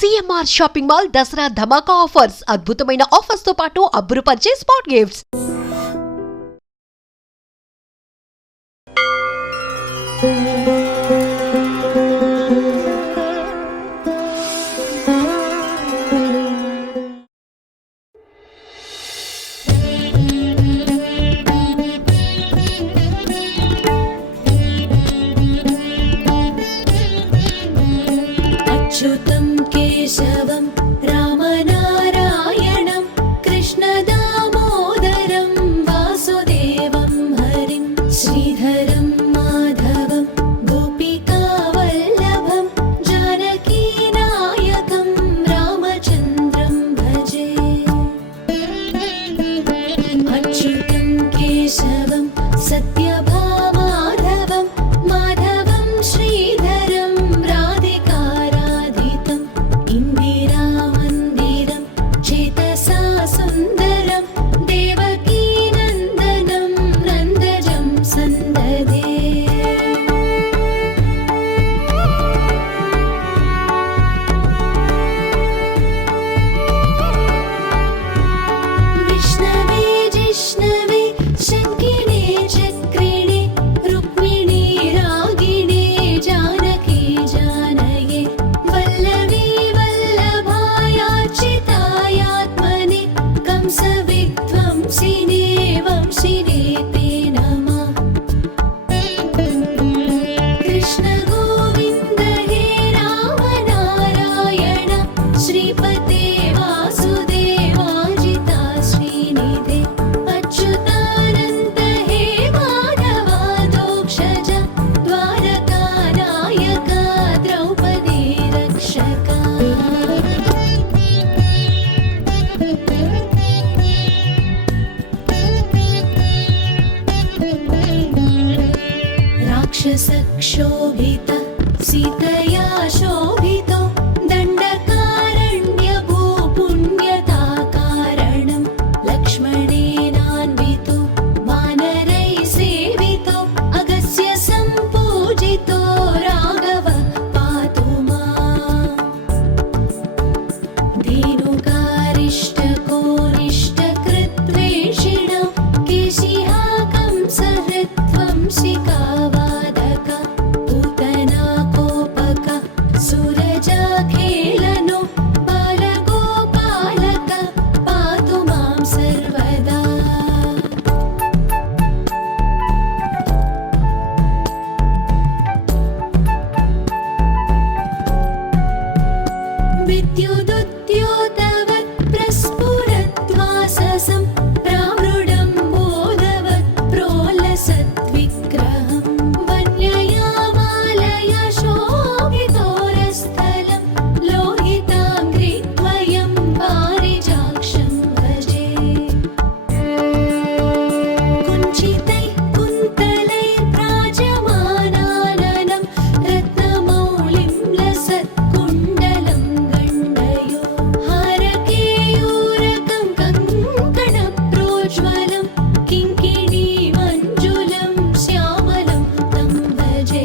CMR shopping mall Dasara ధమాకా offers అద్భుతమైన offers తో పాటు అబ్బురుపరిచే స్పాట్ గిఫ్ట్స్. అచ్యుతం కేశవం రామనారాయణం కృష్ణదామోదరం వాసుదేవం హరిం శ్రీధరం మాధవం గోపికావల్లభం జానకీనాయకం రామచంద్రం భజే. అచ్యుతం కేశవం సత్యభామాధవం మాధవం శ్రీధరం రాధికారాధితం ఇందిరామందిరం చేతసా సుందరం దేవకీ నందనం నందజం సందదే. విష్ణవే జిష్ణవే శంకినే చక్రిణే రుక్మిణీ రాగిణే జానకీ జానయే వల్లవీ వల్లభాయాచితాయాత్మనే కంస విధ్వంసినే వంశినే తే నమః. కృష్ణ గోవింద హే రామ నారాయణ శ్రీపతే వాసుదేవాజితా శ్రీనిధే అచ్యుతానంద హే మాధవాదోక్షజ ద్వారకానాయక ద్రౌపదీ రక్షక. రాక్షసక్షోభిత సీతయా శోభితో దండకారణ్యభూపుణ్యతాకారణం లక్ష్మణేనాన్వితో వానరై సేవితో అగస్య సంపూజితో రాఘవ పాతు మాం. ధేనుకారిష్టకోనిష్టకృద్వేషిణో కేశిహా కంసహృద్వంశికావాదక పూతనా కోపక సురజాఖేళనో బాలగోపాలక పాతు మాం సర్వదా. విద్యుదుద్యోతవత్ ప్రస్ఫురద్వాససం ప్రావృఢం బోధవత్ ప్రోల్లసద్విగ్రహం వన్యయా మాలయా శోభితోరస్థలం లోహితాంఘ్రిద్వయం పారిజాక్షం భజే. కుంచితై కుంతలై ప్రాజమానాననం రత్నమౌళిం లసత్కుండలం గండయో హారకేయూరకం కంకణప్రోజ్వలం కింకిణీ మంజులం శ్యామలం తం భజే.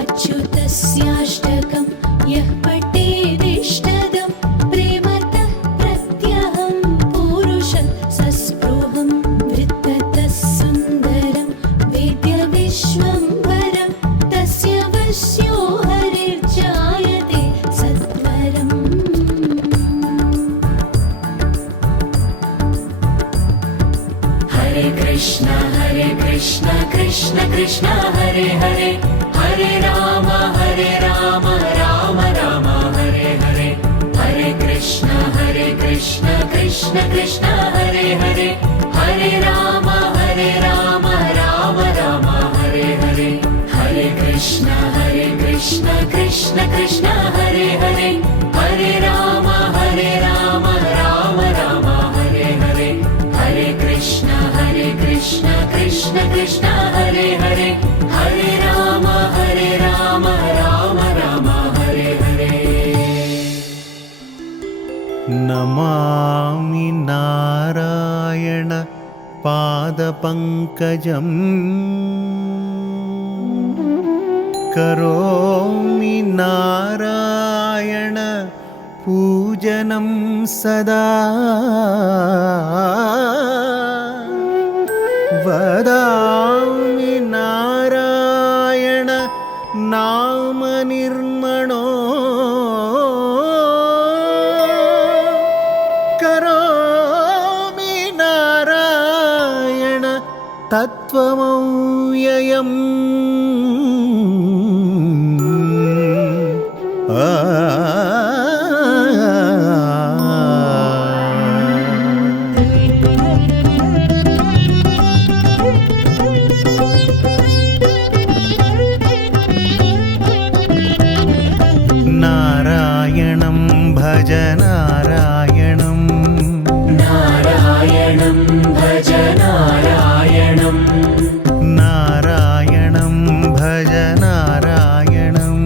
అచ్యుతస్యాష్టకం యః పఠేదిష్టదం ప్రేమతః ప్రత్యహం పూరుషం సస్పృహం వృత్తతః సుందరం వేద్య విశ్వంభరం తస్య వశ్యో హరిర్జాయతే సత్వరం. హరే కృష్ణ కృష్ణ కృష్ణ హరే హరే హరే రామ రామ రామ హరే హరే హరే కృష్ణ కృష్ణ కృష్ణ హరే హరే హరే రామ రామ రామ హరే హరే హరే కృష్ణ కృష్ణ కృష్ణ హరే హరే హరే రామ రామ రామ హరే హరే హరే కృష్ణ కృష్ణ కృష్ణ హరే హరే హరే రామ రామ రామ హరే హరే. నమామి నారాయణ పాదపంకజం కరోమి నా भजनं सदा वदामि नारायण नाम निर्मणो करोमि नारायण तत्त्वमव्ययम् नारायणं भज नारायणं नारायणं भज नारायणं नारायणं भज नारायणं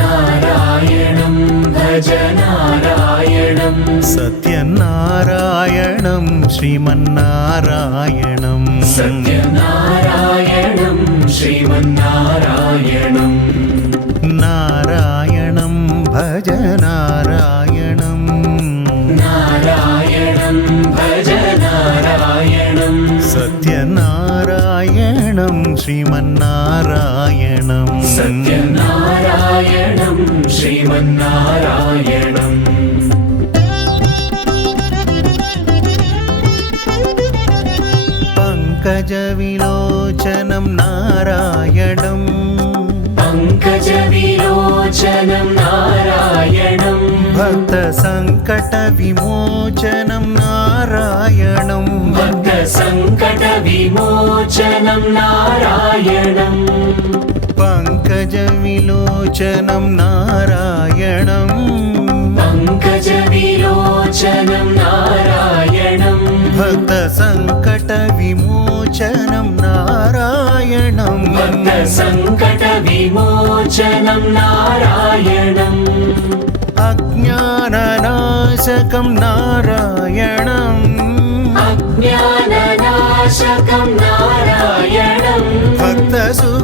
नारायणं भज नारायणं सत्यनारायणं श्रीमन्नारायणं सत्यनारायणं श्रीमन्नारायणं नारायणं भज नारायणं नारायणं भज नारायणं सत्यनारायणं श्रीमन्नारायणं सत्यनारायणं श्रीमन्नारायणं पङ्कजविलोचनं नारायणं पङ्कजविलोचनं नारायणं भक्तसङ्कटविमोचनं नारायणं भक्तसङ्कटविमोचनं नारायणं पङ्कजविलोचनं नारायणं पङ्कजविलोचनं नारायणं भक्तसङ्कटविमोचनं नारायणं भक्तसङ्कटविमोचनं नारायणम् अज्ञाननाशकं नारायणम् अज्ञाननाशकं नारायणं भक्तसुज्ञानपोषकं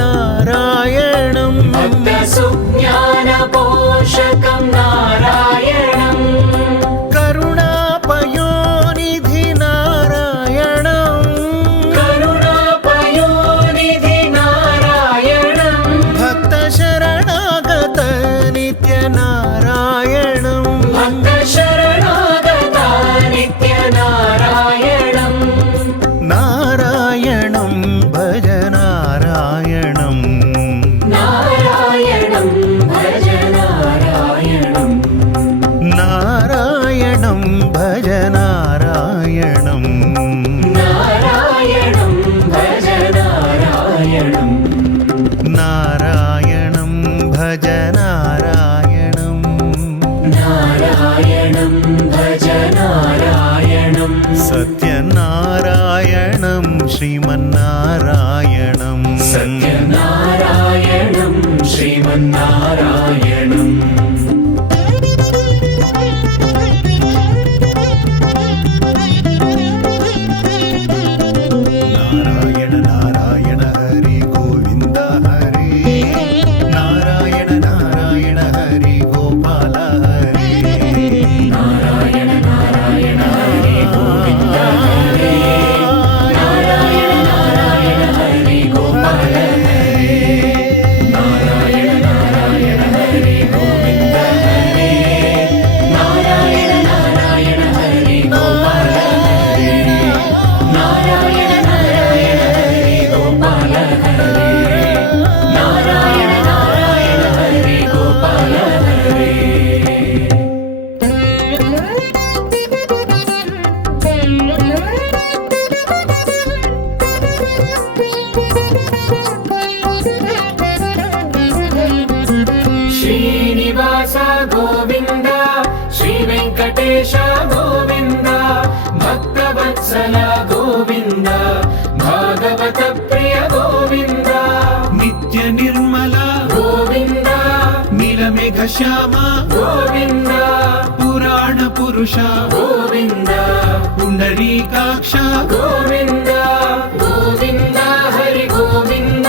नारायणं भक्तसुज्ञानपोषकं नारायणं करुणापयोनिधि नारायणं करुणापयोनिधि नारायणं भक्तशरणागत नित्यनारायणं भक्तशरणागता नित्यनारायणं नारायणं भज नारायणं नारायणं भज नारायणं नारायणं भज नारायणं नारायणं भज नारायणं नारायणं भज नारायणं नारायणं भज नारायणं सत्यनारायणं श्रीमन्नारायणं सत्यनारायणं श्रीमन्नारायणं नारायण नारायण हरि गोविन्द हरि नारायण नारायण हरि गोपाल हरि नारायण नारायण हरि गोविन्द हरे नारायण नारायण हरि गोपाल हरे नारायण नारायण हरि गोविन्द हरे नारायण नारायण हरि गोपाल हरे नारायण नारायण हरि गोपाल हरे नारायण नारायण हरि गोपाल हरे श्रीनिवास गोविन्द श्रीवेङ्कटेश गोविन्द भक्तवत्सल गोविन्द भागवत प्रिय गोविन्द नित्य निर्मल गोविन्द नीलमेघ श्याम गोविन्द पुराण पुरुष गोविन्द पुण्डरीकाक्ष गोविन्द गोविन्द हरि गोविन्द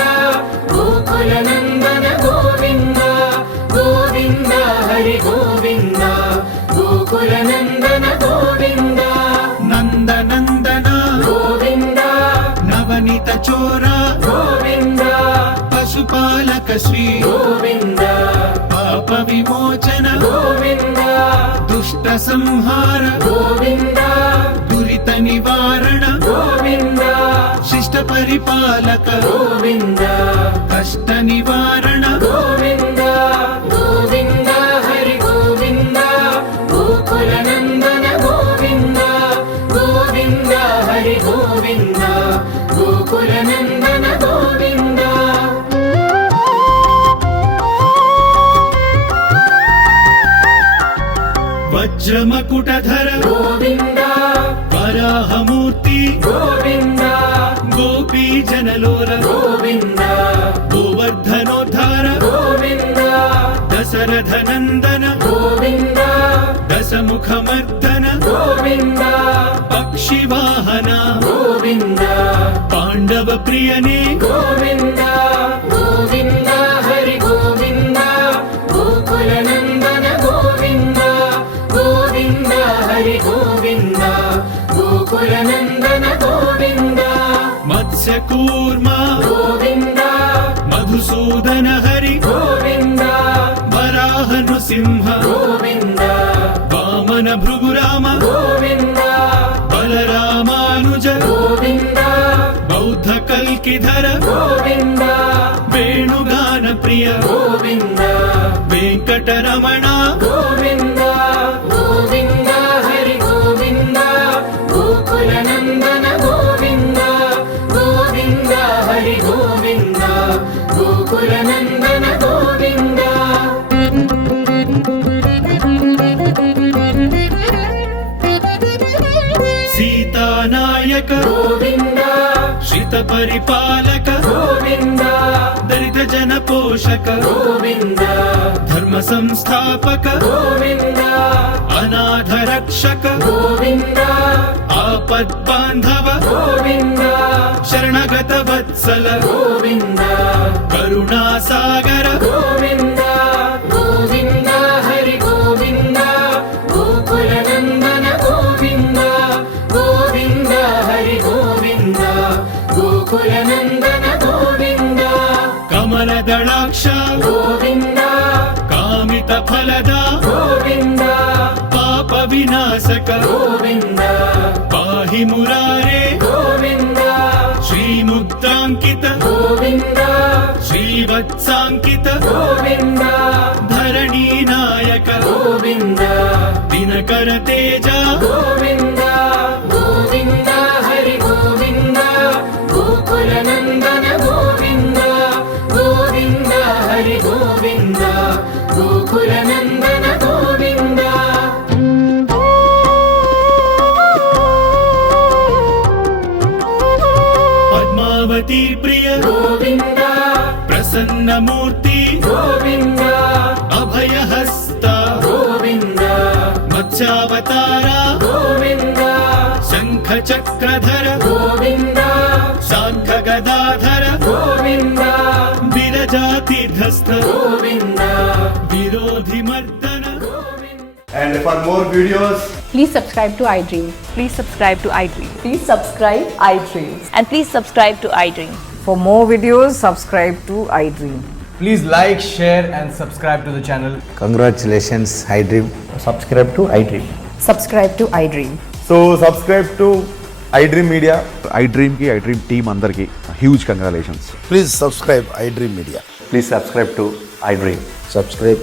गोकुलनन्दन गोविन्द गोविन्द గోకులనందన గోవింద నందనందన గోవింద నవనీత చోర గోవింద పశుపాలక శ్రీ గోవింద పాప విమోచన గోవింద దుష్ట సంహార గోవింద దురిత నివారణ గోవింద శిష్ట పరిపాలక గోవింద కష్ట నివారణ గోవింద గోవింద హరి గోవింద గోకులనందన గోవింద గోవింద హరి గోవింద గోకులనందన గోవింద వజ్రమకుటధర గోవింద వరాహమూర్తి గోవింద గోపీ జనలోల గోవింద గోవర్ధనోద్ధార గోవింద దశరథ నందన గోవింద దశముఖమర్దన గోవింద పక్షివాహన గోవింద పాండవ ప్రియనే గోవింద గోవింద హరి గోవింద గోకులనందన గోవింద గోవింద హరి గోవింద గోకులనందన గోవింద మత్స్యకూర్మ గోవింద మధుసూదన హరి గోవింద వరాహ నృసింహ గోవింద వామన భృగురామ గోవింద బలరామానుజ గోవింద బౌద్ధ కల్కిధర గోవింద వేణుగాన ప్రియ గోవింద వెంకటరమణ గోవింద గోవింద హరి గోవింద గోకులనందన గోవింద గోవింద హరి గోవింద గోకులనందన గోవింద సీతానాయక గోవింద శ్రిత పరిపాలక గోవింద దళిత జన పోషక గోవింద ధర్మ సంస్థాపక గోవింద అనాథ రక్షక గోవింద ఆపద్ బాంధవ గోవింద శరణగత వత్సల గోవింద కరుణా సాగర గోవింద గోవింద హరి గోవింద గోకులనందన గోవింద గోవింద హరి గోవింద గోకులనందన గోవింద కమల దళాక్ష గోవింద కామిత ఫలద గోవింద పాప వినాశక గోవింద పాహి మురారే గోవింద శ్రీముద్రాంకిత గోవింద శ్రీవత్సాంకిత గోవింద ధరణీ నాయక గోవింద దినకర తేజ గోవింద గోవింద హరి గోవింద గోకులనందన గోవింద గోవింద హరి గోవింద గోకులనందన గోవింద పద్మావతి ప్రియ గోవింద ప్రసన్నమూర్తి గోవింద అభయహస్త గోవింద మత్స్యావతార గోవింద శంఖ చక్రధర గోవింద శాంఖ గదాధర గోవింద విరజాతిధస్థ గోవింద విరోధి మర్దన. And for more videos, Please subscribe to iDream. Please subscribe to iDream. Please subscribe iDream. And please subscribe to iDream. For more videos, subscribe to iDream. Please like, share and subscribe to the channel. Congratulations, iDream. Subscribe to iDream. Subscribe to iDream. so subscribe to iDream Media. iDream की iDream team अंदर की huge congratulations. Please subscribe iDream Media. Please subscribe to iDream. Subscribe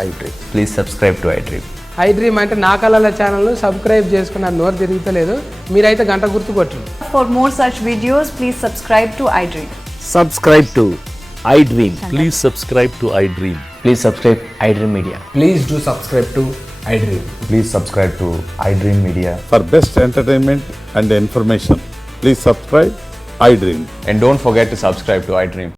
iDream. Please subscribe to iDream. iDream అంటే నా కళల ఛానల్ను subscribe చేసుకున్న నోరు తిరుగుతలేదు మీరైతే గంట గుర్తు కొట్టండి. For more such videos, please subscribe to iDream. Subscribe to iDream. Please subscribe to iDream. Please subscribe iDream Media. Please do subscribe to iDream. Please subscribe to iDream Media. For best entertainment and information, please subscribe iDream. And don't forget to subscribe to iDream.